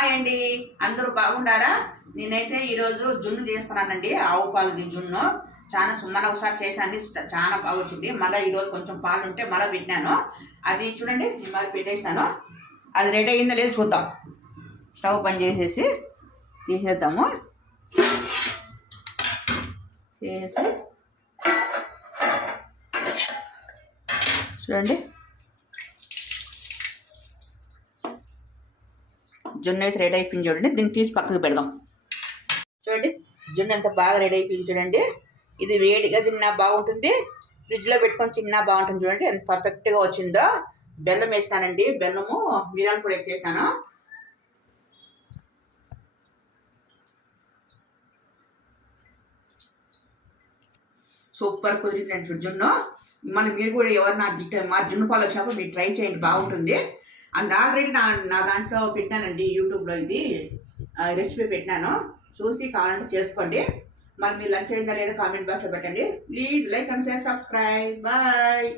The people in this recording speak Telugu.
హాయ్ అండి, అందరూ బాగుండారా? నేనైతే ఈరోజు జున్ను చేస్తున్నానండి. ఆవు పాలది జున్ను చాలా సుమ్మన ఒకసారి చేసాను, చాలా బాగా వచ్చింది. మళ్ళీ ఈరోజు కొంచెం పాలు ఉంటే మళ్ళీ పెట్టినాను. అది చూడండి, నేను మళ్ళీ పెట్టేసినాను. అది రెడీ అయిందో లేదో చూద్దాం. స్టవ్ బంద్ చేసేసి తీసేద్దాము. చేసి చూడండి, జున్ను అయితే రెడీ అయిపోయింది. చూడండి, దీన్ని తీసి పక్కకు పెడదాం. చూడండి, జున్ను ఎంత బాగా రెడీ అయిపోయింది చూడండి. ఇది వేడిగా తిన్నా బాగుంటుంది, ఫ్రిడ్జ్లో పెట్టుకొని తిన్నా బాగుంటుంది. చూడండి ఎంత పర్ఫెక్ట్గా వచ్చిందో. బెల్లం వేసినానండి, బెల్లము మిరియాల పొడి వేసేసాను. సూపర్ కుదిరిందండి జున్ను. మళ్ళీ మీరు కూడా ఎవరన్నా మా జున్ను పాలు వచ్చినప్పుడు మీరు ట్రై చేయండి, బాగుంటుంది. అండ్ ఆల్రెడీ నా దాంట్లో పెట్టానండి, యూట్యూబ్లో ఇది రెసిపీ పెట్టినాను, చూసి కావాలంటే చేసుకోండి. మరి మీరు లంచ్ అయిందా లేదా కామెంట్ బాక్స్లో పెట్టండి. Please like and share, subscribe. Bye.